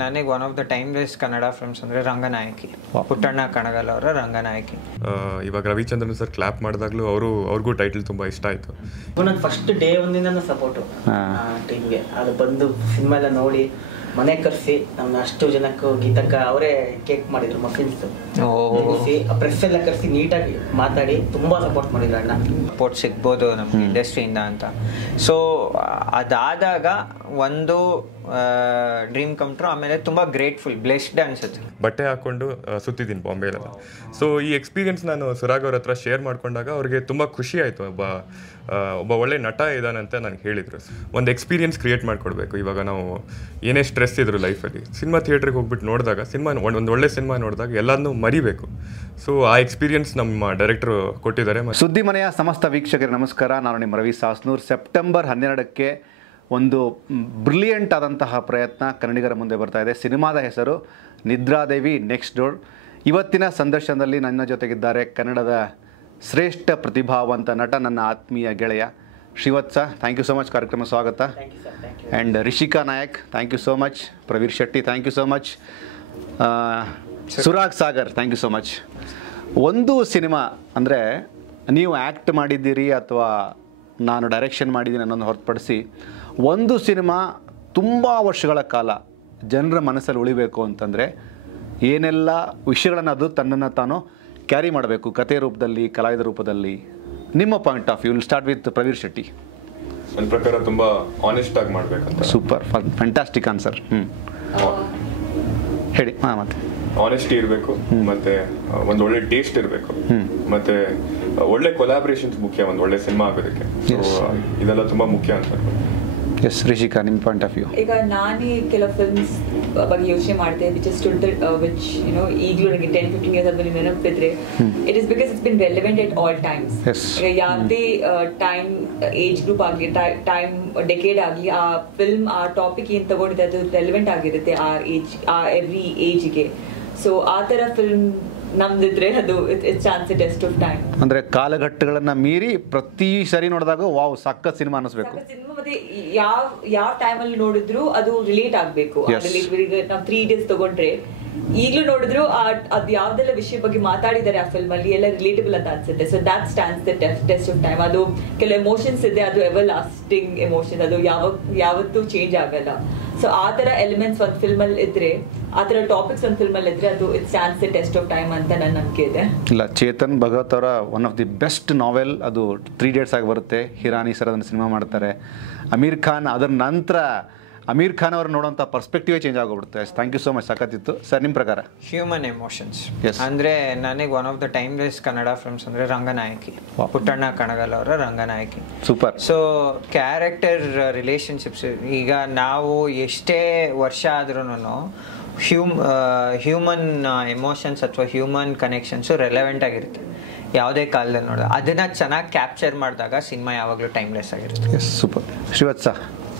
ನನಗೆ one of the timeless Kannada films ಅಂದರೆ ರಂಗನಾಯಕಿ, ಪುಟ್ಟಣ್ಣ ಕಣಗಾಲ್ ಅವರ ರಂಗನಾಯಕಿ. ಇವಾಗ ರವಿಚಂದ್ರನ್ ಸರ್ ಕ್ಲಾಪ್ ಮಾಡಿದಾಗಲೂ ಅವ್ರಿಗೂ ಟೈಟಲ್ ತುಂಬ ಇಷ್ಟ ಆಯಿತು. ನನಗೆ ಫಸ್ಟ್ ಡೇ ಒಂದಿನ ಸಪೋರ್ಟು ಟೀಮ್ಗೆ. ಅದು ಬಂದು ಸಿನಿಮಾ ಎಲ್ಲ ನೋಡಿ ಮನೆ ಕರೆಸಿ ನಮ್ಮ ಅಷ್ಟು ಜನಕ್ಕೂ ಗೀತಕ್ಕ ಅವರೇ ಕೇಕ್ ಮಾಡಿದ್ರು, ಮಫಿನ್ಸ್ ಪ್ರೆಸ್ ಎಲ್ಲ ಕರೆಸಿ ನೀಟಾಗಿ ಮಾತಾಡಿ ತುಂಬ ಸಪೋರ್ಟ್ ಮಾಡಿದ್ರು. ಅಣ್ಣ ಸಪೋರ್ಟ್ ಸಿಗ್ಬೋದು ನಮ್ಮ ಇಂಡಸ್ಟ್ರಿಯಿಂದ ಅಂತ. ಸೊ ಅದಾದಾಗ ಒಂದು ಡ್ರೀಮ್ ಕಮ್ ಟ್ರೂ, ಆಮೇಲೆ ತುಂಬ ಗ್ರೇಟ್ಫುಲ್, ಬ್ಲೆಸ್ಡ್ ಅನ್ಸುತ್ತೆ. ಬಟ್ಟೆ ಹಾಕ್ಕೊಂಡು ಸುತ್ತಿದ್ದೀನಿ ಬಾಂಬೆಲೆಲ್ಲ. ಸೊ ಈ ಎಕ್ಸ್ಪೀರಿಯನ್ಸ್ ನಾನು ಸುರಾಗ್ ಅವ್ರ ಹತ್ರ ಶೇರ್ ಮಾಡ್ಕೊಂಡಾಗ ಅವ್ರಿಗೆ ತುಂಬ ಖುಷಿ ಆಯಿತು. ಒಬ್ಬ ಒಳ್ಳೆ ನಟ ಇದ್ದಾನಂತ ನನಗೆ ಹೇಳಿದರು. ಒಂದು ಎಕ್ಸ್ಪೀರಿಯನ್ಸ್ ಕ್ರಿಯೇಟ್ ಮಾಡಿಕೊಡ್ಬೇಕು. ಇವಾಗ ನಾವು ಏನೇ ಸ್ಟ್ರೆಸ್ ಇದ್ರು ಲೈಫಲ್ಲಿ, ಸಿನಿಮಾ ಥಿಯೇಟ್ರಿಗೆ ಹೋಗ್ಬಿಟ್ಟು ನೋಡಿದಾಗ, ಒಂದು ಒಳ್ಳೆ ಸಿನಿಮಾ ನೋಡಿದಾಗ ಎಲ್ಲದನ್ನೂ ಮರಿಬೇಕು. ಸೊ ಆ ಎಕ್ಸ್ಪೀರಿಯನ್ಸ್ ನಮ್ಮ ಡೈರೆಕ್ಟರ್ ಕೊಟ್ಟಿದ್ದಾರೆ. ಸುದ್ದಿ ಮನೆಯ ಸಮಸ್ತ ವೀಕ್ಷಕರಿಗೆ ನಮಸ್ಕಾರ. ನಾನು ನಿಮ್ಮ ರವಿ ಸಾಸ್ನೂರ್. ಸೆಪ್ಟೆಂಬರ್ 12ಕ್ಕೆ ಒಂದು ಬ್ರಿಲಿಯಂಟ್ ಆದಂತಹ ಪ್ರಯತ್ನ ಕನ್ನಡಿಗರ ಮುಂದೆ ಬರ್ತಾ ಇದೆ. ಸಿನಿಮಾದ ಹೆಸರು ನಿದ್ರಾದೇವಿ ನೆಕ್ಸ್ಟ್ ಡೋರ್. ಇವತ್ತಿನ ಸಂದರ್ಶನದಲ್ಲಿ ನನ್ನ ಜೊತೆಗಿದ್ದಾರೆ ಕನ್ನಡದ ಶ್ರೇಷ್ಠ ಪ್ರತಿಭಾವಂತ ನಟ, ನನ್ನ ಆತ್ಮೀಯ ಗೆಳೆಯ Srivatsa. Thank you so much, ಕಾರ್ಯಕ್ರಮ ಸ್ವಾಗತ. And Rishika Nayak, thank you so much. Praveer Shetty, thank you so much. Suraag Sagar, thank you so much. ಒಂದು ಸಿನಿಮಾ ಅಂದರೆ ನೀವು ಆ್ಯಕ್ಟ್ ಮಾಡಿದ್ದೀರಿ ಅಥವಾ ನಾನು ಡೈರೆಕ್ಷನ್ ಮಾಡಿದ್ದೀನಿ ಅನ್ನೋದು ಹೊರತುಪಡಿಸಿ, ಒಂದು ಸಿನಿಮಾ ತುಂಬ ವರ್ಷಗಳ ಕಾಲ ಜನರ ಮನಸ್ಸಲ್ಲಿ ಉಳಿಬೇಕು ಅಂತಂದರೆ ಏನೆಲ್ಲ ವಿಷಯಗಳನ್ನು ಅದು ತನ್ನನ್ನು ತಾನು ಕ್ಯಾರಿ ಮಾಡಬೇಕು, ಕಥೆ ರೂಪದಲ್ಲಿ, ಕಲಾವಿದ ರೂಪದಲ್ಲಿ. ನಿಮ್ಮ point of view. Start with Pravir Shetty. ನನ್ನ ಪ್ರಕಾರ ತುಂಬ ಆನೆಸ್ಟ್ ಆಗಿ ಮಾಡಬೇಕಂತ. Super, fantastic answer. ಹೇಳಿ. ಮತ್ತೆ ಆನೆಸ್ಟಿ ಇರಬೇಕು, ಮತ್ತೆ ಒಂದು ಒಳ್ಳೆ ಟೇಸ್ಟ್ ಇರಬೇಕು, ಮತ್ತೆ ಒಳ್ಳೆ ಕೊಲಾಬ್ರೇಷನ್ಸ್ ಮುಖ್ಯ ಒಂದು ಒಳ್ಳೆ ಸಿನಿಮಾ ಆಗೋದಕ್ಕೆ. ಇದೆಲ್ಲ ತುಂಬಾ ಮುಖ್ಯ ಅಂತ. ಎಸ್ ರಿಷಿಕಾ, ನಿಮ್ಮ ಪಾಯಿಂಟ್ ಆಫ್ ವ್ಯೂ. ಈಗ ನಾನೇ ಕೆಲವು ಫಿಲ್ಮ್ಸ್ ಬಗ್ಗೆ ಯೋಚನೆ ಮಾಡ್ತೆ, ವಿಚ್ ಈಗಲೂ ನನಗೆ 10-15 ಇಯರ್ಸ್ ಆದ್ಮೇಲೆ ನೆನಪಿದ್ರೆ, it is because it's been relevant at all times. ಈಗ ಯಾವುದೇ ಟೈಮ್, ಏಜ್ ಗ್ರೂಪ್ ಆಗಲಿ, ಟೈಮ್ ಡೆಕೇಡ್ ಆಗಲಿ, ಆ ಫಿಲ್ಮ್ ಆ ಟಾಪಿಕ್ ಏನು ತಗೊಂಡಿದೆ ಅದು ರೆಲೆವೆಂಟ್ ಆಗಿರುತ್ತೆ ಎವ್ರಿ ಏಜ್ಗೆ. ಸೊ ಆ ಥರ ಫಿಲ್ಮ್ ನಮ್ದಿದ್ರೆ ಅದು ಚಾನ್ಸ್ ಟೆಸ್ಟ್ ಆಫ್ ಟೈಮ್. ಅಂದ್ರೆ ಕಾಲಘಟ್ಟಗಳನ್ನ ಮೀರಿ ಪ್ರತಿ ಸರಿ ನೋಡಿದಾಗ ವಾವ್ ಸಖತ್ ಸಿನಿಮಾ ಅನಿಸ್ಬೇಕು. ಸಿನಿಮಾ ಮತ್ತೆ ಯಾವ ಟೈಮಲ್ಲಿ ನೋಡಿದ್ರು ಅದು ರಿಲೇಟ್ ಆಗಬೇಕು. ನಾವು 3 Idiots ತಗೊಂಡ್ರೆ ಈಗಲೂ ನೋಡಿದ್ರು ಅದು ಯಾವ್ದೆಲ್ಲ ವಿಷಯ ಬಗ್ಗೆ ಮಾತಾಡಿದ್ದಾರೆ ಆ ಫಿಲ್ಮ್ ಅಲ್ಲಿ ಎಲ್ಲ ರಿಲೇಟಬಲ್ ಅಂತ ಅನ್ಸುತ್ತೆ. So that stands the test of time. ಅದು ಕೆಲವು ಎಮೋಷನ್ಸ್ ಇದೆ, ಅದು ಎವರ್ ಲಾಸ್ಟಿಂಗ್ ಎಮೋಷನ್, ಅದು ಯಾವತ್ತೂ ಚೇಂಜ್ ಆಗಲ್ಲ. ಸೊ ಆ ತರ ಎಲಿಮೆಂಟ್ಸ್ ಒಂದು ಫಿಲ್ಮ್ ಅಲ್ಲಿ ಇದ್ರೆ, ಆ ತರ ಟಾಪಿಕ್ಸ್ ಒಂದು ಫಿಲ್ಮ್ ಅಲ್ಲಿ ಇದ್ರೆ, ಅದು it stands the test of time ಅಂತ ನನ್ನ ನಂಬಿಕೆ ಇದೆ. ಇಲ್ಲ, ಚೇತನ್ ಭಗತ್ ಅವರ ಒನ್ ಆಫ್ ದಿ ಬೆಸ್ಟ್ ನಾವೆಲ್ ಅದು 3 Idiots ಆಗಿ ಬರುತ್ತೆ. ಹಿರಾನಿ ಸರ್ ಅದನ್ನು ಸಿನಿಮಾ ಮಾಡ್ತಾರೆ. ಅಮೀರ್ ಖಾನ್, ಅದರ ನಂತರ ಅಮೀರ್ ಖಾನ್ ಅವ್ರು ನೋಡೋಂಥ ಪರ್ಸ್ಪೆಕ್ಟಿವೇ ಚೇಂಜ್ ಆಗೋಗ್ಬಿಡುತ್ತೆ. ಥ್ಯಾಂಕ್ ಯು ಸೋ ಮಚ್, ಸಖತ್ತಿತ್ತು ಸರ್. ನಿಮ್ಮ ಪ್ರಕಾರ ಹ್ಯೂಮನ್ ಎಮೋಷನ್ಸ್ ಅಂದರೆ ನನಗೆ one of the timeless Kannada films ಅಂದರೆ ರಂಗನಾಯಕಿ, ಪುಟ್ಟಣ್ಣ ಕಣಗಾಲ್ ಅವರ Ranganayaki. Super. So character relationships, ಈಗ ನಾವು ಎಷ್ಟೇ ವರ್ಷ ಆದ್ರೂ ಹ್ಯೂಮನ್ ಎಮೋಷನ್ಸ್ ಅಥವಾ ಹ್ಯೂಮನ್ ಕನೆಕ್ಷನ್ಸು ರೆಲೆವೆಂಟ್ ಆಗಿರುತ್ತೆ ಯಾವುದೇ ಕಾಲದಲ್ಲಿ ನೋಡಿದ. ಅದನ್ನ ಚೆನ್ನಾಗಿ ಕ್ಯಾಪ್ಚರ್ ಮಾಡಿದಾಗ ಸಿನಿಮಾ ಯಾವಾಗಲೂ ಟೈಮ್ಲೆಸ್ ಆಗಿರುತ್ತೆ. ಸೂಪರ್. ಶ್ರೀವತ್ಸ.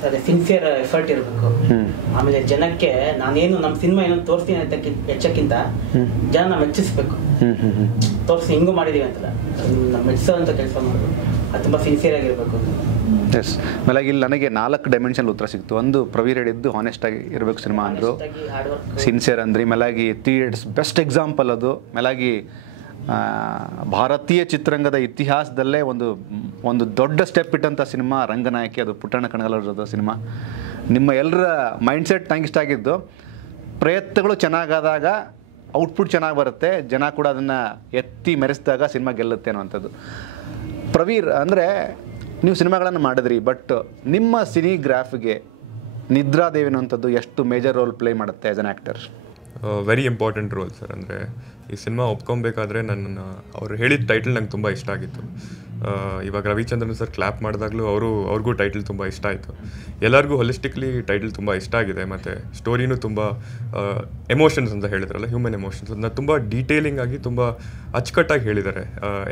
ಅದೇ ಸಿನ್ಸಿಯರ್ ಎಫರ್ಟ್ ಇರಬೇಕು. ಆಮೇಲೆ ಜನಕ್ಕೆ ನಾನೇನು ನಮ್ಮ ಸಿನಿಮಾ ಏನೋ ತೋರಿಸ್ತೀನಿ ಅಂತ ಹೆಚ್ಚಕ್ಕಿಂತ ಜನ ನಾವು ಮೆಚ್ಚಿಸ್ಬೇಕು. ತೋರಿಸಿ ಹಿಂಗೂ ಮಾಡಿದೀವಿ ಅಂತಲ್ಲ, ನಾವು ಮೆಚ್ಚಿಸೋ ಅಂತ ಕೆಲಸ ಮಾಡೋದು, ಅದು ತುಂಬ ಸಿನ್ಸಿಯರ್ ಆಗಿರ್ಬೇಕು. ಎಸ್. ಮೇಲಾಗಿ ಇಲ್ಲಿ ನನಗೆ 4 ಡೈಮೆನ್ಷನ್ ಉತ್ತರ ಸಿಕ್ತು. ಒಂದು ಪ್ರವೀರ್ ಹೇಳಿದ್ದು ಹಾನೆಸ್ಟ್ ಆಗಿ ಇರಬೇಕು ಸಿನಿಮಾ ಅಂದರು, ಸಿನ್ಸಿಯರ್ ಅಂದ್ರಿ. ಮೇಲಾಗಿ 3 Idiots ಬೆಸ್ಟ್ ಎಕ್ಸಾಂಪಲ್ ಅದು. ಮೇಲಾಗಿ ಭಾರತೀಯ ಚಿತ್ರರಂಗದ ಇತಿಹಾಸದಲ್ಲೇ ಒಂದು ದೊಡ್ಡ ಸ್ಟೆಪ್ ಇಟ್ಟಂಥ ಸಿನಿಮಾ ರಂಗನಾಯಕಿ, ಅದು ಪುಟ್ಟಣ್ಣ ಕಣಗಾಲ್ ಅವರ ಸಿನಿಮಾ. ನಿಮ್ಮ ಎಲ್ಲರ ಮೈಂಡ್ಸೆಟ್ ನಂಗೆ ಇಷ್ಟ ಆಗಿದ್ದು, ಪ್ರಯತ್ನಗಳು ಚೆನ್ನಾಗಾದಾಗ ಔಟ್ಪುಟ್ ಚೆನ್ನಾಗಿ ಬರುತ್ತೆ, ಜನ ಕೂಡ ಅದನ್ನು ಎತ್ತಿ ಮೆರೆಸಿದಾಗ ಸಿನಿಮಾ ಗೆಲ್ಲುತ್ತೆ ಅನ್ನೋವಂಥದ್ದು. ಪ್ರವೀರ್, ಅಂದರೆ ನೀವು ಸಿನಿಮಾಗಳನ್ನು ಮಾಡಿದ್ರಿ, ಬಟ್ ನಿಮ್ಮ ಸಿನಿಗ್ರಾಫಿಗೆ ನಿದ್ರಾದೇವಿ ಅನ್ನೋಂಥದ್ದು ಎಷ್ಟು ಮೇಜರ್ ರೋಲ್ ಪ್ಲೇ ಮಾಡುತ್ತೆ as an actor? Very important role sir. ಅಂದರೆ ಈ ಸಿನಿಮಾ ಒಪ್ಕೊಬೇಕಾದ್ರೆ ನನ್ನನ್ನು ಅವ್ರು ಹೇಳಿದ ಟೈಟಲ್ ನಂಗೆ ತುಂಬ ಇಷ್ಟ ಆಗಿತ್ತು. ಇವಾಗ ರವಿಚಂದ್ರನ್ ಸರ್ ಕ್ಲಾಪ್ ಮಾಡಿದಾಗಲೂ ಅವ್ರಿಗೂ ಟೈಟಲ್ ತುಂಬ ಇಷ್ಟ ಆಯಿತು. ಎಲ್ಲರಿಗೂ ಹೊಲಿಸ್ಟಿಕ್ಲಿ ಟೈಟಲ್ ತುಂಬ ಇಷ್ಟ ಆಗಿದೆ. ಮತ್ತು ಸ್ಟೋರಿನೂ ತುಂಬ ಎಮೋಷನ್ಸ್ ಅಂತ ಹೇಳಿದ್ರಲ್ಲ, ಹ್ಯೂಮನ್ ಎಮೋಷನ್ಸ್, ಅದನ್ನ ತುಂಬ ಡೀಟೇಲಿಂಗ್ ಆಗಿ ತುಂಬ ಅಚ್ಚುಕಟ್ಟಾಗಿ ಹೇಳಿದ್ದಾರೆ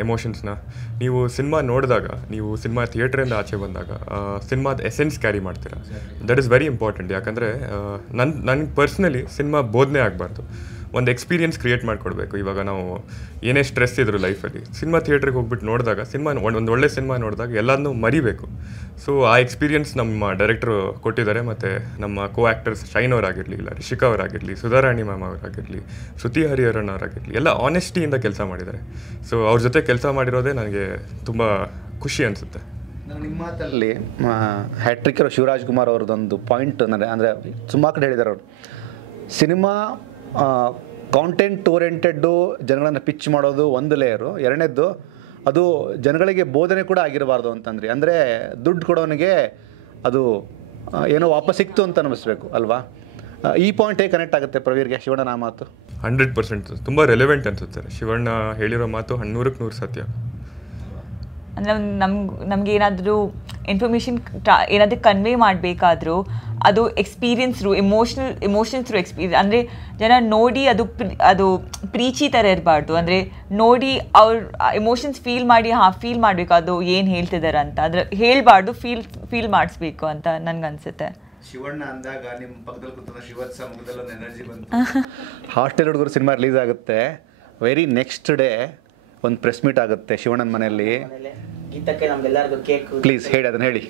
ಎಮೋಷನ್ಸ್ನ. ನೀವು ಸಿನಿಮಾ ನೋಡಿದಾಗ, ನೀವು ಸಿನಿಮಾ ಥಿಯೇಟ್ರಿಂದ ಆಚೆ ಬಂದಾಗ ಸಿನಿಮಾದ ಎಸೆನ್ಸ್ ಕ್ಯಾರಿ ಮಾಡ್ತೀರಾ. That is very important. ಯಾಕಂದರೆ ನನಗೆ ಪರ್ಸ್ನಲಿ ಸಿನಿಮಾ ಬೋಧನೆ ಆಗಬಾರ್ದು, ಒಂದು ಎಕ್ಸ್ಪೀರಿಯನ್ಸ್ ಕ್ರಿಯೇಟ್ ಮಾಡಿಕೊಡ್ಬೇಕು. ಇವಾಗ ನಾವು ಏನೇ ಸ್ಟ್ರೆಸ್ ಇದ್ರು ಲೈಫಲ್ಲಿ ಸಿನಿಮಾ ಥಿಯೇಟ್ರಿಗೆ ಹೋಗ್ಬಿಟ್ಟು ನೋಡಿದಾಗ ಒಂದು ಒಳ್ಳೆ ಸಿನಿಮಾ ನೋಡಿದಾಗ ಎಲ್ಲದನ್ನೂ ಮರಿಬೇಕು. ಸೊ ಆ ಎಕ್ಸ್ಪೀರಿಯನ್ಸ್ ನಮ್ಮ ಡೈರೆಕ್ಟ್ರು ಕೊಟ್ಟಿದ್ದಾರೆ. ಮತ್ತು ನಮ್ಮ ಕೋ ಆ್ಯಕ್ಟರ್ಸ್ ಶೈನ್ ಅವರಾಗಿರಲಿ, ಇಲ್ಲ ರಿಷಿಕಾ ಅವರಾಗಿರಲಿ, ಸುಧಾರಾಣಿ ಮ್ಯಾಮ್ ಅವರಾಗಿರಲಿ, ಶ್ರುತಿ ಹರಿಹರನ್ ಅವರಾಗಿರಲಿ, ಎಲ್ಲ ಆನೆಸ್ಟಿಯಿಂದ ಕೆಲಸ ಮಾಡಿದ್ದಾರೆ. ಸೊ ಅವ್ರ ಜೊತೆ ಕೆಲಸ ಮಾಡಿರೋದೇ ನನಗೆ ತುಂಬ ಖುಷಿ ಅನಿಸುತ್ತೆ. ನಿಮ್ಮ ಮಾತಲ್ಲಿ ಹ್ಯಾಟ್ರಿಕ್ ಶಿವರಾಜ್ ಕುಮಾರ್ ಅವ್ರದ್ದೊಂದು ಪಾಯಿಂಟ್ ಅಂದರೆ ತುಂಬ ಕಡೆ ಹೇಳಿದ್ದಾರೆ ಅವರು, ಸಿನಿಮಾ ಕಾಂಟೆಂಟ್ ಓರಿಯೆಂಟೆಡ್ಡು ಜನಗಳನ್ನು ಪಿಚ್ ಮಾಡೋದು ಒಂದು ಲೇಯರು, ಎರಡನೇದ್ದು ಅದು ಜನಗಳಿಗೆ ಬೋಧನೆ ಕೂಡ ಆಗಿರಬಾರ್ದು ಅಂತಂದ್ರಿ. ಅಂದರೆ ದುಡ್ಡು ಕೊಡೋನಿಗೆ ಅದು ಏನೋ ವಾಪಸ್ ಸಿಕ್ತು ಅಂತ ಅನ್ನಿಸ್ಬೇಕು ಅಲ್ವಾ? ಈ ಪಾಯಿಂಟ್ ಹೇಗೆ ಕನೆಕ್ಟ್ ಆಗುತ್ತೆ ಪ್ರವೀರ್ಗೆ ಶಿವಣ್ಣನ ಮಾತು? 100% ತುಂಬ ರೆಲೆವೆಂಟ್ ಅನಿಸುತ್ತೆ. ಶಿವಣ್ಣ ಹೇಳಿರೋ ಮಾತು 100ಕ್ಕೆ 100 ಸತ್ಯ. ಅಂದರೆ ನಮ್ಗೆ ಏನಾದರೂ ಇನ್ಫಾರ್ಮೇಷನ್ ಏನಾದರೂ ಕನ್ವೆ ಮಾಡಬೇಕಾದ್ರೂ ಅದು experience through emotions through experience. ಅಂದರೆ ಜನ ನೋಡಿ ಅದು ಪ್ರೀಚಿ ಥರ ಇರಬಾರ್ದು. ಅಂದರೆ ನೋಡಿ ಅವ್ರ ಎಮೋಷನ್ಸ್ ಫೀಲ್ ಮಾಡಬೇಕು ಅದು ಏನು ಹೇಳ್ತಿದ್ದಾರೆ ಅಂತ. ಅದ್ರ ಹೇಳಬಾರ್ದು, ಫೀಲ್ ಮಾಡಿಸ್ಬೇಕು ಅಂತ ನನಗನ್ಸುತ್ತೆ. ಶಿವಣ್ಣ ಅಂದಾಗ ನಿಮ್ಮ ಪಕ್ಕದಲ್ಲಿ ಕೂತ ಶಿವತ್ಸ ಮುಖದಲ್ಲೂ ಎನರ್ಜಿ ಬಂತು. ಹಾಸ್ಟೆಲ್ ಹುಡುಗರು ಸಿನಿಮಾ ರಿಲೀಸ್ ಆಗುತ್ತೆ, ವೆರಿ ನೆಕ್ಸ್ಟ್ ಡೇ ಒಂದು ಪ್ರೆಸ್ ಮೀಟ್ ಆಗುತ್ತೆ ಶಿವಣ್ಣನ ಮನೆಯಲ್ಲಿ. ಗೀತಕ್ಕೆ ನಮ್ಗೆಲ್ಲರಿಗೂ ಕೇಕ್. ಪ್ಲೀಸ್ ಹೇಳಿ, ಅದನ್ನ ಹೇಳಿ.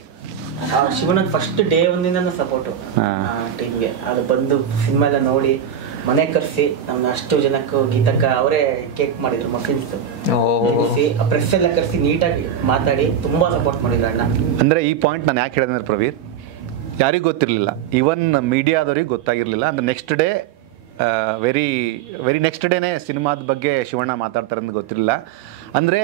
ಶಿವಣ್ಣನ ಫಸ್ಟ್ ಡೇ ಒಂದಿಂದನೂ ಸಪೋರ್ಟು ಟೀಮ್ಗೆ. ಅದು ಬಂದು ಸಿನಿಮಾ ಎಲ್ಲ ನೋಡಿ ಮನೆ ಕರೆಸಿ ನಮ್ಮ ಅಷ್ಟು ಜನಕ್ಕೂ ಗೀತಕ್ಕ ಅವರೇ ಕೇಕ್ ಮಾಡಿದ್ರು, ಮಫಿನ್ಸ್ ಪ್ರೆಸ್ ಎಲ್ಲ ಕರೆಸಿ ನೀಟಾಗಿ ಮಾತಾಡಿ ತುಂಬಾ ಸಪೋರ್ಟ್ ಮಾಡಿದ್ರು ಅಣ್ಣ. ಅಂದರೆ ಈ ಪಾಯಿಂಟ್ ನಾನು ಯಾಕೆ ಹೇಳಿದ್ರೆ ಪ್ರವೀರ್, ಯಾರಿಗೂ ಗೊತ್ತಿರಲಿಲ್ಲ, ಈವನ್ ಮೀಡಿಯಾದವ್ರಿಗೆ ಗೊತ್ತಾಗಿರಲಿಲ್ಲ. ಅಂದರೆ ನೆಕ್ಸ್ಟ್ ಡೇ ವೆರಿ ನೆಕ್ಸ್ಟ್ ಡೇನೇ ಸಿನಿಮಾದ ಬಗ್ಗೆ ಶಿವಣ್ಣ ಮಾತಾಡ್ತಾರೆ ಅಂತ ಗೊತ್ತಿರಲಿಲ್ಲ. ಅಂದರೆ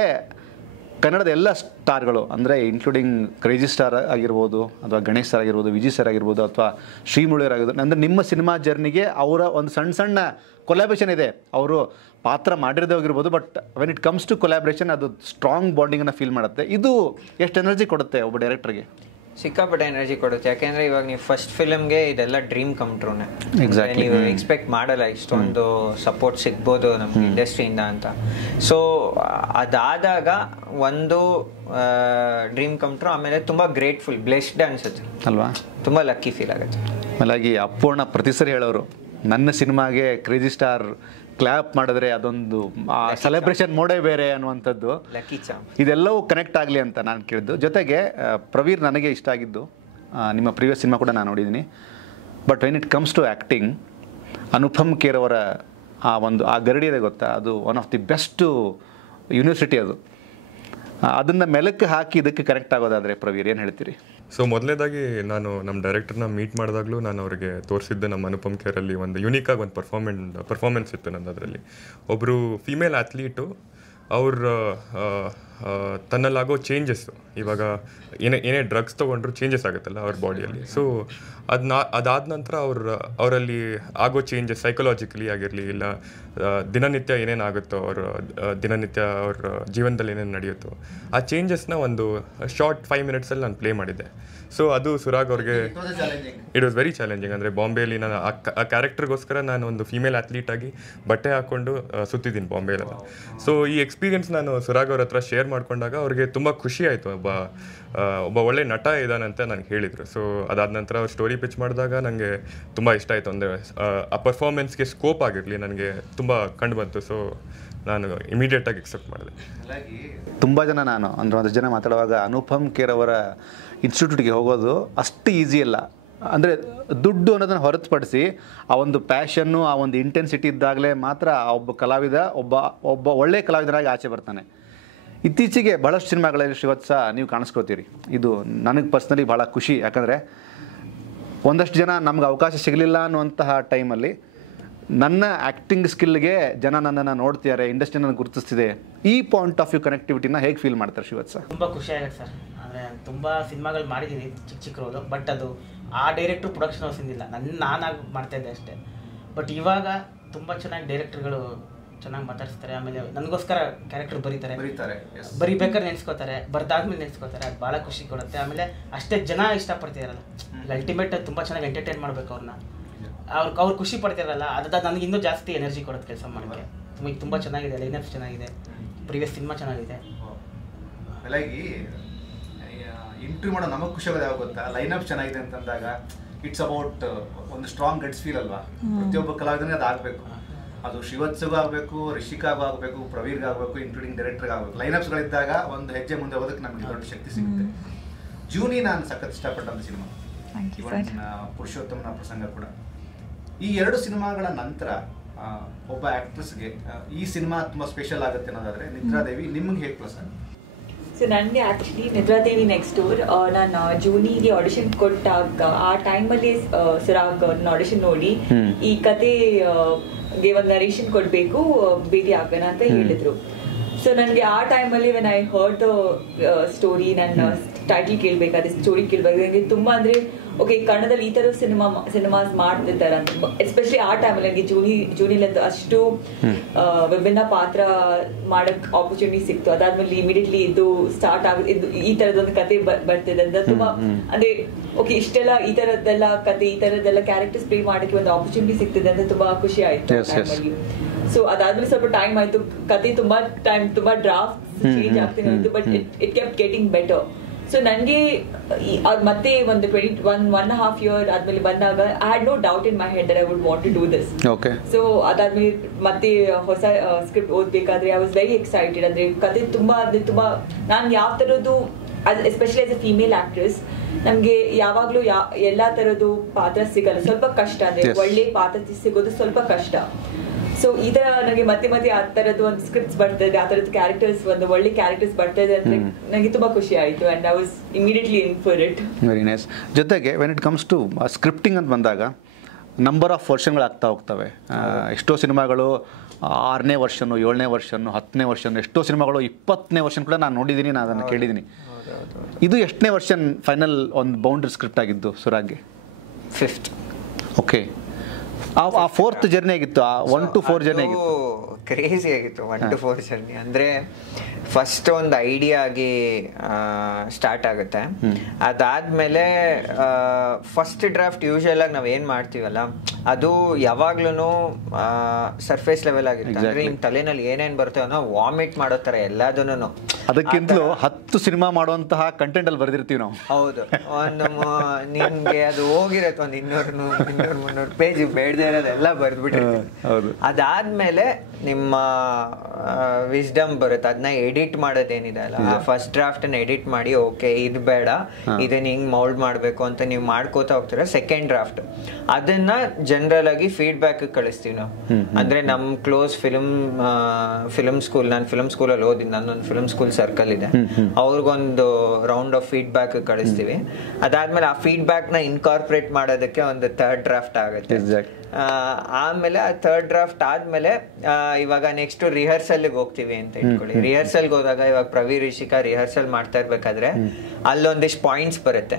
ಕನ್ನಡದ ಎಲ್ಲ ಸ್ಟಾರ್ಗಳು, ಅಂದರೆ ಇನ್ಕ್ಲೂಡಿಂಗ್ ಕ್ರೇಜಿ ಸ್ಟಾರ್ ಆಗಿರ್ಬೋದು, ಅಥವಾ ಗಣೇಶ್ ಸರ್ ಆಗಿರ್ಬೋದು, ವಿಜಯ್ ಸರ್ ಆಗಿರ್ಬೋದು, ಅಥವಾ ಶ್ರೀಮುಳಿಯರ್ ಆಗಿರ್ಬೋದು, ಅಂದರೆ ನಿಮ್ಮ ಸಿನಿಮಾ ಜರ್ನಿಗೆ ಅವರ ಒಂದು ಸಣ್ಣ ಕೊಲಾಬ್ರೇಷನ್ ಇದೆ. ಅವರು ಪಾತ್ರ ಮಾಡಿರದೇ ಹೋಗಿರ್ಬೋದು, but when it comes to collaboration ಅದು ಸ್ಟ್ರಾಂಗ್ ಬಾಂಡಿಂಗನ್ನು ಫೀಲ್ ಮಾಡುತ್ತೆ. ಇದು ಎಷ್ಟು ಎನರ್ಜಿ ಕೊಡುತ್ತೆ ಒಬ್ಬ ಡೈರೆಕ್ಟರ್ಗೆ? ಸಿಕ್ಕಾಪಟ್ಟೆ ಎನರ್ಜಿ ಕೊಡುತ್ತೆ. ಯಾಕೆಂದರೆ ಇವಾಗ ನೀವು ಫಸ್ಟ್ ಫಿಲಮ್ಗೆ ಇದೆಲ್ಲ ಡ್ರೀಮ್ ಕಮ್ ಟ್ರೂನೇ. ನೀವು ಎಕ್ಸ್ಪೆಕ್ಟ್ ಮಾಡಲ್ಲ ಇಷ್ಟೊಂದು ಸಪೋರ್ಟ್ ಸಿಗ್ಬೋದು ನಮ್ಮ ಇಂಡಸ್ಟ್ರಿಯಿಂದ ಅಂತ. ಸೊ ಅದಾದಾಗ ಒಂದು ಡ್ರೀಮ್ ಕಮ್ ಟ್ರೂ, ಆಮೇಲೆ ತುಂಬ ಗ್ರೇಟ್ಫುಲ್, ಬ್ಲೆಸ್ಡ್ ಅನಿಸುತ್ತೆ ಅಲ್ವಾ? ತುಂಬ ಲಕ್ಕಿ ಫೀಲ್ ಆಗುತ್ತೆ. ಆಮೇಲೆ ಅಪ್ಪೂರ್ಣ ಪ್ರತಿ ಸರಿ ಹೇಳೋರು, ನನ್ನ ಸಿನಿಮಾಗೆ ಕ್ರೇಜಿ ಸ್ಟಾರ್ ಕ್ಲಾಪ್ ಮಾಡಿದ್ರೆ ಅದೊಂದು ಸೆಲೆಬ್ರೇಷನ್ ಮೋಡೇ ಬೇರೆ ಅನ್ನುವಂಥದ್ದು. ಇದೆಲ್ಲವೂ ಕನೆಕ್ಟ್ ಆಗಲಿ ಅಂತ ನಾನು ಕೇಳಿದ್ದು. ಜೊತೆಗೆ ಪ್ರವೀರ್ ನನಗೆ ಇಷ್ಟ ಆಗಿದ್ದು, ನಿಮ್ಮ ಪ್ರೀವಿಯಸ್ ಸಿನಿಮಾ ಕೂಡ ನಾನು ನೋಡಿದ್ದೀನಿ, but when it comes to acting, Anupam Kher ಅವರ ಆ ಗರಡಿ ಇದೆ ಗೊತ್ತಾ, ಅದು one of the best university ಅದು. ಅದನ್ನು ಮೆಲಕ್ಕೆ ಹಾಕಿ ಇದಕ್ಕೆ ಕನೆಕ್ಟ್ ಆಗೋದಾದರೆ ಪ್ರವೀರ್ ಏನು ಹೇಳ್ತೀರಿ? ಸೊ ಮೊದಲನೇದಾಗಿ ನಾನು ನಮ್ಮ ಡೈರೆಕ್ಟರ್ನ ಮೀಟ್ ಮಾಡಿದಾಗಲೂ ನಾನು ಅವರಿಗೆ ತೋರಿಸಿದ್ದೆ ನಮ್ಮ ಅನುಪಮ್ ಖೇರಲ್ಲಿ ಒಂದು ಯುನೀಕಾಗಿ ಒಂದು ಪರ್ಫಾರ್ಮೆನ್ಸ್ ಇತ್ತು ನಂದು. ಅದರಲ್ಲಿ ಒಬ್ಬರು ಫೀಮೇಲ್ ಆ್ಯಥ್ಲೀಟು ಅವ್ರ ತನ್ನಲ್ಲಾಗೋ ಚೇಂಜಸ್ಸು, ಇವಾಗ ಏನೇ ಡ್ರಗ್ಸ್ ತೊಗೊಂಡ್ರು ಚೇಂಜಸ್ ಆಗುತ್ತಲ್ಲ ಅವ್ರ ಬಾಡಿಯಲ್ಲಿ. ಸೊ ಅದಾದ ನಂತರ ಅವರಲ್ಲಿ ಆಗೋ ಚೇಂಜಸ್ ಸೈಕಲಾಜಿಕಲಿ ಆಗಿರಲಿ, ಇಲ್ಲ ದಿನನಿತ್ಯ ಏನೇನಾಗುತ್ತೋ ದಿನನಿತ್ಯ ಅವ್ರ ಜೀವನದಲ್ಲಿ ಏನೇನು ನಡೆಯುತ್ತೋ ಆ ಚೇಂಜಸ್ನ ಒಂದು ಶಾರ್ಟ್ 5 minutesಲ್ಲಿ ನಾನು ಪ್ಲೇ ಮಾಡಿದ್ದೆ. ಸೊ ಅದು ಸುರಾಗ್ ಅವ್ರಿಗೆ ಇಟ್ ವಾಸ್ ವೆರಿ ಚಾಲೆಂಜಿಂಗ್. ಅಂದರೆ ಬಾಂಬೆಯಲ್ಲಿ ನಾನು ಆ ಕ್ಯಾರೆಕ್ಟರ್ಗೋಸ್ಕರ ನಾನು ಒಂದು ಫೀಮೇಲ್ ಅಥ್ಲೀಟ್ ಆಗಿ ಬಟ್ಟೆ ಹಾಕ್ಕೊಂಡು ಸುತ್ತಿದ್ದೀನಿ ಬಾಂಬೆಲೆಲ್ಲ. ಸೊ ಈ ಎಕ್ಸ್ಪೀರಿಯನ್ಸ್ ನಾನು ಸುರಾಗ್ ಅವ್ರ ಹತ್ರ ಶೇರ್ ಮಾಡ್ಕೊಂಡಾಗ ಅವ್ರಿಗೆ ತುಂಬ ಖುಷಿ ಆಯಿತು. ಒಬ್ಬ ಒಳ್ಳೆ ನಟ ಇದ್ದಾನಂತ ನನಗೆ ಹೇಳಿದರು. ಸೊ ಅದಾದ ನಂತರ ಅವ್ರು ಸ್ಟೋರಿ ಪಿಚ್ ಮಾಡಿದಾಗ ನನಗೆ ತುಂಬ ಇಷ್ಟ ಆಯಿತು. ಅಂದರೆ ಆ ಪರ್ಫಾರ್ಮೆನ್ಸ್ಗೆ ಸ್ಕೋಪ್ ಆಗಿರಲಿ ನನಗೆ ತುಂಬ ಕಂಡು ಬಂತು. ಸೊ ನಾನು ಇಮಿಡಿಯೇಟಾಗಿ ಎಕ್ಸೆಪ್ಟ್ ಮಾಡಿದೆ. ತುಂಬ ಜನ ನಾನು ಅಂದರೆ 100 ಜನ ಮಾತಾಡುವಾಗ ಅನುಪಮ್ ಖೇರ್ ಅವರ ಇನ್ಸ್ಟಿಟ್ಯೂಟ್ಗೆ ಹೋಗೋದು ಅಷ್ಟು ಈಸಿ ಅಲ್ಲ. ಅಂದರೆ ದುಡ್ಡು ಅನ್ನೋದನ್ನು ಹೊರತುಪಡಿಸಿ ಆ ಒಂದು ಪ್ಯಾಷನ್ನು, ಆ ಒಂದು ಇಂಟೆನ್ಸಿಟಿ ಇದ್ದಾಗಲೇ ಮಾತ್ರ ಒಬ್ಬ ಕಲಾವಿದ ಒಬ್ಬ ಒಳ್ಳೆಯ ಕಲಾವಿದನಾಗಿ ಆಚೆ ಬರ್ತಾನೆ. ಇತ್ತೀಚೆಗೆ ಭಾಳಷ್ಟು ಸಿನಿಮಾಗಳಲ್ಲಿ ಶ್ರೀವತ್ಸ ನೀವು ಕಾಣಿಸ್ಕೊತೀರಿ. ಇದು ನನಗೆ ಪರ್ಸ್ನಲಿ ಭಾಳ ಖುಷಿ. ಯಾಕಂದರೆ ಒಂದಷ್ಟು ಜನ ನಮ್ಗೆ ಅವಕಾಶ ಸಿಗಲಿಲ್ಲ ಅನ್ನುವಂತಹ ಟೈಮಲ್ಲಿ ನನ್ನ ಆ್ಯಕ್ಟಿಂಗ್ ಸ್ಕಿಲ್ಗೆ ಜನ ನನ್ನನ್ನು ನೋಡ್ತಿದ್ದಾರೆ, ಇಂಡಸ್ಟ್ರಿ ನನ್ನ ಗುರುತಿಸ್ತಿದೆ. ಈ ಪಾಯಿಂಟ್ ಆಫ್ ವ್ಯೂ ಕನೆಕ್ಟಿವಿಟಿನ ಹೇಗೆ ಫೀಲ್ ಮಾಡ್ತಾರೆ ಶ್ರೀವತ್ಸ? ತುಂಬ ಖುಷಿ ಆಗುತ್ತೆ ಸರ್. ಅಂದರೆ ತುಂಬ ಸಿನಿಮಾಗಳು ಮಾಡಿದ್ದೀನಿ ಚಿಕ್ಕ ರೋಲು, ಬಟ್ ಅದು ಆ ಡೈರೆಕ್ಟ್ರು ಪ್ರೊಡಕ್ಷನ್ ಹೌಸಿಂದಿಲ್ಲ, ನಾನಾಗಿ ಮಾಡ್ತಾಯಿದ್ದೆ ಅಷ್ಟೇ. ಬಟ್ ಇವಾಗ ತುಂಬ ಚೆನ್ನಾಗಿ ಡೈರೆಕ್ಟರ್ಗಳು ಚೆನ್ನಾಗಿ ಮಾತಾಡಿಸ್ತಾರೆ. ಆಮೇಲೆ ನನಗೋಸ್ಕರ ಕ್ಯಾರೆಕ್ಟರ್ ಬರೀತಾರೆ, ಬರಿಬೇಕಾದ್ರೆ ನೆನೆಸ್ಕೋತಾರೆ, ಬರ್ದಾದ್ಮೇಲೆ ನೆನೆಸ್ಕೋತಾರೆ. ಅದು ಭಾಳ ಖುಷಿ ಕೊಡುತ್ತೆ. ಆಮೇಲೆ ಅಷ್ಟೇ ಜನ ಇಷ್ಟಪಡ್ತಿದಾರಲ್ಲ, ಅಲ್ಟಿಮೇಟ್ ತುಂಬ ಚೆನ್ನಾಗಿ ಎಂಟರ್ಟೈನ್ ಮಾಡಬೇಕು ಅವ್ರನ್ನ. ಅವ್ರು ಖುಷಿ ಪಡ್ತಿರಲ್ಲ, ಅದು ನನಗೆ ಇನ್ನೂ ಜಾಸ್ತಿ ಎನರ್ಜಿ ಕೊಡುತ್ತೆ ಕೆಲಸ ಮಾಡೋಕ್ಕೆ. ತುಂಬ ಚೆನ್ನಾಗಿದೆ, ಲೈನಪ್ಸ್ ಚೆನ್ನಾಗಿದೆ, ಪ್ರೀವಿಯಸ್ ಸಿನಿಮಾ ಚೆನ್ನಾಗಿದೆ. ಇಂಟರ್ವ್ಯೂ ಮಾಡೋ ನಮಗೆ ಖುಷಿ ಆಗೋದು ಯಾವಾಗ ಗೊತ್ತಾ, ಲೈನಪ್ ಚೆನ್ನಾಗಿದೆ ಅಂತಂದಾಗ ಇಟ್ಸ್ ಅಬೌಟ್ ಒಂದು ಸ್ಟ್ರಾಂಗ್ ಗಟ್ಸ್ ಫೀಲ್ ಅಲ್ವಾ, ಪ್ರತಿಯೊಬ್ಬ ಕಲಾವಿದನೇ ಅದು ಆಗಬೇಕು. ಅದು ಶ್ರೀವತ್ಸಗೂ ಆಗಬೇಕು, ರಿಷಿಕಾಗೂ ಆಗಬೇಕು, ಪ್ರವೀರ್ಗೂ ಆಗಬೇಕು, ಇನ್ಕ್ಲೂಡಿಂಗ್ ಡೈರೆಕ್ಟರ್ಗೆ ಆಗಬೇಕು. ಲೈನಪ್ಸ್ಗಳಿದ್ದಾಗ ಒಂದು ಹೆಜ್ಜೆ ಮುಂದೆ ಹೋಗೋದಕ್ಕೆ ನಮಗೆ ದೊಡ್ಡ ಶಕ್ತಿ ಸಿಗುತ್ತೆ. ಜೂನಿ ನಾನು ಸಖತ್ ಇಷ್ಟಪಟ್ಟಂಥ ಸಿನಿಮಾ, ಇವನ್ ಪುರುಷೋತ್ತಮನ ಪ್ರಸಂಗ ಕೂಡ. ಈ 2 ಸಿನಿಮಾಗಳ ನಂತರ ಒಬ್ಬ ಆಕ್ಟ್ರೆಸ್ಗೆ ಈ ಸಿನಿಮಾ ತುಂಬ ಸ್ಪೆಷಲ್ ಆಗುತ್ತೆ ಅನ್ನೋದಾದ್ರೆ ನಿದ್ರಾದೇವಿ ನಿಮ್ಗೆ ಹೇಗೆ ಪ್ಲಸ್ ಆಗುತ್ತೆ? ಸೊ ನನಗೆ ಆ್ಯಕ್ಚುಲಿ ನಿದ್ರಾದೇವಿ ನೆಕ್ಸ್ಟ್ ಡೋರ್ ನಾನು ಜೂನಿಗೆ ಆಡಿಷನ್ ಕೊಟ್ಟಾಗ ಆ ಟೈಮಲ್ಲಿ ಸಿರಾಗ್ ಅವ್ರನ್ನ ಆಡಿಷನ್ ನೋಡಿ ಈ ಕತೆಗೆ ಒಂದು ನರೇಷನ್ ಕೊಡಬೇಕು, ಭೇಟಿ ಆಗೋಣ ಅಂತ ಹೇಳಿದ್ರು. ಸೊ ನನಗೆ ಆ ಟೈಮಲ್ಲಿ when I heard the story, ನನ್ನ ಟೈಟಲ್ ಕೇಳಬೇಕಾದ್ರೆ ಸ್ಟೋರಿ ಕೇಳಬೇಕು, ನನಗೆ ತುಂಬ ಅಂದರೆ ಓಕೆ ಕನ್ನಡದಲ್ಲಿ ಈ ಥರ ಸಿನಿಮಾಸ್ ಮಾಡ್ತಿದ್ದಾರೆ ಅಂತ. ಎಸ್ಪೆಷಲಿ ಆ ಟೈಮಲ್ಲಿ ನನಗೆ ಜೂನಿಲಂತೂ ಅಷ್ಟು ವಿಭಿನ್ನ ಪಾತ್ರ ಮಾಡಕ್ ಆಪರ್ಚುನಿಟಿ ಸಿಕ್ತು. ಅದಾದ್ಮೇಲೆ ಇಮಿಡಿಯೇಟ್ಲಿ ಇದು ಸ್ಟಾರ್ಟ್ ಇದು ಈ ಥರದೊಂದು ಕತೆ ಬರ್ತಿದೆ ಅಂತ ತುಂಬ ಅಂದರೆ ಓಕೆ ಇಷ್ಟೆಲ್ಲ ಈ ಥರದ್ದೆಲ್ಲ ಕತೆ ಈ ಥರದ್ದೆಲ್ಲ ಕ್ಯಾರೆಕ್ಟರ್ಸ್ ಪ್ಲೇ ಮಾಡೋಕ್ಕೆ ಒಂದು ಆಪರ್ಚುನಿಟಿ ಸಿಗ್ತಿದೆ ಅಂತ ತುಂಬ ಖುಷಿ ಆಯಿತು ಟೈಮಲ್ಲಿ. ಸೊ ಅದಾದ್ಮೇಲೆ ಸ್ವಲ್ಪ ಟೈಮ್ ಆಯಿತು, ಕತೆ ತುಂಬಾ ಡ್ರಾಫ್ಟ್ ಚೇಂಜ್ ಆಗ್ತೀನಿ ಆಯಿತು, but it kept getting better. So ನನಗೆ ಮತ್ತೆ ಒಂದು 1.5 year ಆದ್ಮೇಲೆ ಬಂದಾಗ I had no doubt in my head that I would want to do this. So ಅದಾದ್ಮೇಲೆ ಮತ್ತೆ ಹೊಸ ಸ್ಕ್ರಿಪ್ಟ್ ಓದ್ಬೇಕಾದ್ರೆ ಐ ವಾಸ್ ವೆರಿ ಎಕ್ಸೈಟೆಡ್. ಅಂದ್ರೆ ಕತೆ ತುಂಬಾ ನಾನು ಯಾವ ತರದ್ದು especially as a female actress ನಮ್ಗೆ ಯಾವಾಗ್ಲೂ ಎಲ್ಲಾ ತರದ್ದು ಪಾತ್ರ ಸಿಗಲ್ಲ, ಸ್ವಲ್ಪ ಕಷ್ಟ. ಅಂದ್ರೆ ಒಳ್ಳೆ ಪಾತ್ರ ಸಿಗೋದು ಸ್ವಲ್ಪ ಕಷ್ಟ. ಸೊ ಈ ತರ ನನಗೆ ಮತ್ತೆ ಆ ತರದ್ದು ಒಂದು ಸ್ಕ್ರಿಪ್ಟ್ಸ್ ಬರ್ತಾ ಇದೆ, ಆ ತರದ್ದು ಕ್ಯಾರೆಕ್ಟರ್ಸ್ ಒಂದು ಒಳ್ಳೆ ಕ್ಯಾರೆಕ್ಟರ್ಸ್ ಬರ್ತಾ ಇದೆ ಅಂದ್ರೆ ನನಗೆ ತುಂಬಾ ಖುಷಿ ಆಯ್ತು and I was immediately in for it. Very nice. ಜೊತೆಗೆ when it comes to scripting ಅಂತ ಬಂದಾಗ ನಂಬರ್ ಆಫ್ ವರ್ಷನ್ಗಳು ಆಗ್ತಾ ಹೋಗ್ತವೆ. ಎಷ್ಟೋ ಸಿನಿಮಾಗಳು 6ನೇ ವರ್ಷನು 7ನೇ ವರ್ಷನು 10ನೇ ವರ್ಷನು, ಎಷ್ಟೋ ಸಿನಿಮಾಗಳು 20ನೇ ವರ್ಷನ್ ಕೂಡ ನಾನು ನೋಡಿದ್ದೀನಿ, ನಾನು ಅದನ್ನು ಕೇಳಿದ್ದೀನಿ. ಇದು ಎಷ್ಟನೇ ವರ್ಷನ್ ಫೈನಲ್ ಒಂದು ಬೌಂಡ್ರಿ ಸ್ಕ್ರಿಪ್ಟ್ ಆಗಿದ್ದು ಸುರಾಗ್ಗೆ? 5th. ಓಕೆ. ಆ 4th ಜರ್ನಿ ಆಗಿತ್ತು, ಆ 1 to 4 ಜರ್ನಿ ಆಗಿತ್ತು, ಕ್ರೇಜಿ ಆಗಿತ್ತು. 1 to 4 ಜರ್ನಿ ಅಂದರೆ ಫಸ್ಟ್ ಒಂದು ಐಡಿಯಾ ಆಗಿ ಸ್ಟಾರ್ಟ್ ಆಗುತ್ತೆ. ಅದಾದ್ಮೇಲೆ ಫಸ್ಟ್ ಡ್ರಾಫ್ಟ್ ಯೂಶುವಲ್ ಆಗಿ ನಾವು ಏನು ಮಾಡ್ತೀವಲ್ಲ ಅದು ಯಾವಾಗ್ಲೂ ಸರ್ಫೇಸ್ ಲೆವೆಲ್ ಆಗಿರುತ್ತೆ. ಅಂದ್ರೆ ನಿಮ್ ತಲೆನಲ್ಲಿ ಏನೇನು ಬರುತ್ತೆ ಅನ್ನೋ ವಾಮಿಟ್ ಮಾಡೋ ಥರ ಎಲ್ಲದನ್ನು. ಅದಕ್ಕಿಂತಲೂ 10 ಸಿನಿಮಾ ಮಾಡುವಂತಹ ಕಂಟೆಂಟ್ ಅಲ್ಲಿ ಬರ್ದಿರ್ತೀವಿ ನಾವು. ಹೌದು, ಒಂದು ನಿಮ್ಗೆ ಅದು ಹೋಗಿರತ್ತೆ ಒಂದು 200-300 ಪೇಜ್ ಬೇಡದೇ ಇರೋದೆಲ್ಲ ಬರ್ದ್ಬಿಟ್ಟಿರ್ತೀವಿ. ಅದಾದ್ಮೇಲೆ ನಿಮ್ಮ ವಿಸ್ಡಮ್ ಬರುತ್ತೆ, ಅದನ್ನ ಎಡಿಟ್ ಮಾಡೋದೇನಿದೆ ಅಲ್ಲ, ಆ ಫಸ್ಟ್ ಡ್ರಾಫ್ಟ್ ಅನ್ನ ಎಡಿಟ್ ಮಾಡಿ ಓಕೆ ಇದು ಬೇಡ ಇದನ್ನ ಹಿಂಗ್ ಮೌಲ್ಡ್ ಮಾಡ್ಬೇಕು ಅಂತ ನೀವು ಮಾಡ್ಕೋತಾ ಹೋಗ್ತೀರ. ಸೆಕೆಂಡ್ ಡ್ರಾಫ್ಟ್ ಅದನ್ನ ಜನರಲ್ ಆಗಿ ಫೀಡ್ಬ್ಯಾಕ್ ಕಳಿಸ್ತೀವಿ ನಾವು. ಅಂದ್ರೆ ನಮ್ ಕ್ಲೋಸ್ ಫಿಲ್ಮ್ ಸ್ಕೂಲ್, ನಾನು ಫಿಲ್ಮ್ ಸ್ಕೂಲಲ್ಲಿ ಓದಿದ್ದು, ನನ್ನೊಂದು ಫಿಲ್ಮ್ ಸ್ಕೂಲ್ ಸರ್ಕಲ್ ಇದೆ, ಅವ್ರಿಗೊಂದು ರೌಂಡ್ ಆಫ್ ಫೀಡ್ಬ್ಯಾಕ್ ಕಳಿಸ್ತೀವಿ. ಅದಾದ್ಮೇಲೆ ಆ ಫೀಡ್ಬ್ಯಾಕ್ ನ ಇನ್ಕಾರ್ಪೊರೇಟ್ ಮಾಡೋದಕ್ಕೆ ಒಂದು 3rd ಡ್ರಾಫ್ಟ್ ಆಗುತ್ತೆ. ಆಮೇಲೆ ಆ 3rd ಡ್ರಾಫ್ಟ್ ಆದ್ಮೇಲೆ ಇವಾಗ ನೆಕ್ಸ್ಟ್ ರಿಹರ್ಸಲ್ಗೆ ಹೋಗ್ತೀವಿ ಅಂತ ಇಟ್ಕೊಳ್ಳಿ. ರಿಹರ್ಸಲ್ಗೆ ಹೋದಾಗ ಇವಾಗ ಪ್ರವೀರ್ ರಿಷಿಕಾ ರಿಹರ್ಸಲ್ ಮಾಡ್ತಾ ಇರ್ಬೇಕಾದ್ರೆ ಅಲ್ಲೊಂದಿಷ್ಟು ಪಾಯಿಂಟ್ಸ್ ಬರುತ್ತೆ,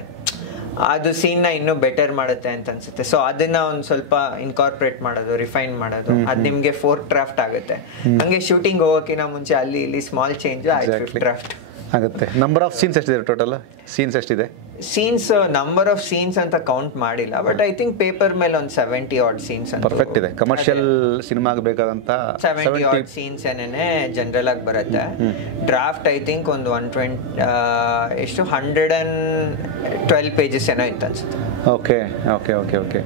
ಅದು ಸೀನ್ ನ ಇನ್ನೂ ಬೆಟರ್ ಮಾಡುತ್ತೆ ಅಂತ ಅನ್ಸುತ್ತೆ. ಸೊ ಅದನ್ನ ಒಂದ್ ಸ್ವಲ್ಪ ಇನ್ಕಾರ್ಪೊರೇಟ್ ಮಾಡೋದು, ರಿಫೈನ್ ಮಾಡೋದು, ಅದ್ ನಿಮ್ಗೆ 4th ಡ್ರಾಫ್ಟ್ ಆಗುತ್ತೆ. ಹಂಗೆ ಶೂಟಿಂಗ್ ಹೋಗೋಕಿನ ಮುಂಚೆ ಅಲ್ಲಿ ಇಲ್ಲಿ ಸ್ಮಾಲ್ ಚೇಂಜ್ ಆಯ್ತು, 5th ಡ್ರಾಫ್ಟ್ ಆಗುತ್ತೆ. ನಂಬರ್ ಆಫ್ ಸೀನ್ಸ್ ಎಷ್ಟಿದೆ ಟೋಟಲ್? ಸೀನ್ಸ್ ಎಷ್ಟಿದೆ? ಸೀನ್ಸ್ ನಂಬರ್ ಆಫ್ ಸೀನ್ಸ್ ಅಂತ ಕೌಂಟ್ ಮಾಡಿಲ್ಲ, ಬಟ್ ಐ ಥಿಂಕ್ ಪೇಪರ್ ಮೇಲೆ ಒಂದು 70 odd ಸೀನ್ಸ್ ಅಂತ ಪರ್ಫೆಕ್ಟ್ ಇದೆ. ಕಮರ್ಷಿಯಲ್ ಸಿನಿಮಾಗೆ ಬೇಕಾದಂತ 70 odd ಸೀನ್ಸ್ ಏನೇನೆ ಜನರಲ್ ಆಗಿ ಬರುತ್ತೆ. ಡ್ರಾಫ್ಟ್ ಐ ಥಿಂಕ್ ಒಂದು 112 pages ಏನೋ ಇತ್ತು ಅನ್ಸುತ್ತೆ. Okay okay okay okay.